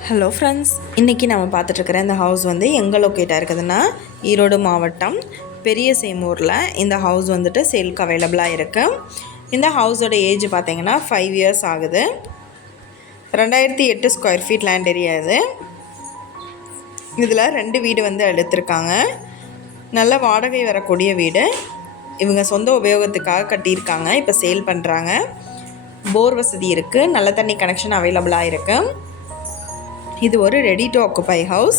Hello friends, இன்றைக்கி நம்ம பார்த்துட்ருக்கிற இந்த ஹவுஸ் வந்து எங்கே லொக்கேட்டாக இருக்குதுன்னா ஈரோடு மாவட்டம் பெரிய சேமூரில் இந்த ஹவுஸ் வந்துட்டு சேலுக்கு அவைலபிளாக இருக்குது. இந்த ஹவுஸோட ஏஜ் பார்த்திங்கன்னா 5 இயர்ஸ் ஆகுது. 2008 ஸ்கொயர் ஃபீட் லேண்ட் ஏரியா இது. இதில் 2 வீடு வந்து எடுத்திருக்காங்க. நல்ல வாடகை வரக்கூடிய வீடு. இவங்க சொந்த உபயோகத்துக்காக கட்டியிருக்காங்க. இப்போ சேல் பண்ணுறாங்க. போர் வசதி இருக்குது. நல்ல தண்ணி கனெக்ஷன் அவைலபிளாக இருக்குது. இது ஒரு ready to occupy house.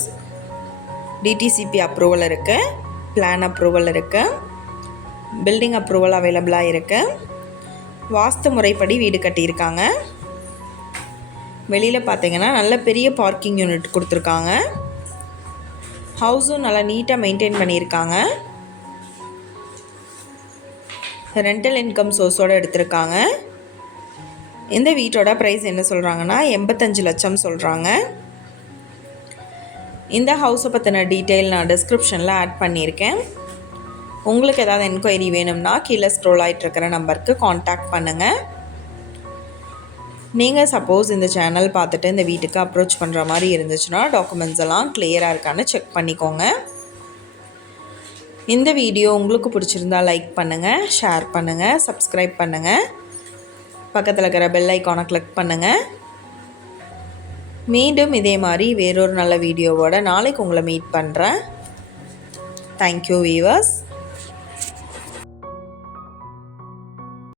DTCP approval இருக்குது, பிளான் அப்ரூவல் இருக்குது, பில்டிங் அப்ரூவல் அவைலபிளாக இருக்குது. வாஸ்து முறைப்படி வீடு கட்டியிருக்காங்க. வெளியில் பார்த்தீங்கன்னா நல்ல பெரிய பார்க்கிங் யூனிட் கொடுத்துருக்காங்க. ஹவுஸும் நல்லா நீட்டாக மெயின்டைன் பண்ணியிருக்காங்க. ரெண்டல் இன்கம் சோர்ஸோடு எடுத்திருக்காங்க. இந்த வீட்டோட ப்ரைஸ் என்ன சொல்கிறாங்கன்னா 85 லட்சம் சொல்கிறாங்க. இந்த ஹவுஸை பற்றின டீட்டெயில் நான் டிஸ்கிரிப்ஷனில் ஆட் பண்ணியிருக்கேன். உங்களுக்கு ஏதாவது என்கொயரி வேணும்னா கீழே ஸ்க்ரோல் ஆகிட்டுருக்கிற நம்பருக்கு காண்டாக்ட் பண்ணுங்கள். நீங்கள் சப்போஸ் இந்த சேனல் பார்த்துட்டு இந்த வீட்டுக்கு அப்ரோச் பண்ணுற மாதிரி இருந்துச்சுன்னா டாக்குமெண்ட்ஸ் எல்லாம் கிளியராக இருக்கான்னு செக் பண்ணிக்கோங்க. இந்த வீடியோ உங்களுக்கு பிடிச்சிருந்தா லைக் பண்ணுங்கள், ஷேர் பண்ணுங்கள், சப்ஸ்கிரைப் பண்ணுங்கள். பக்கத்தில் இருக்கிற பெல் ஐக்கானை கிளிக் பண்ணுங்கள். மீண்டும் இதே மாதிரி வேறொரு நல்ல வீடியோவோட நாளைக்கு உங்களை மீட் பண்ணுறேன். Thank you viewers.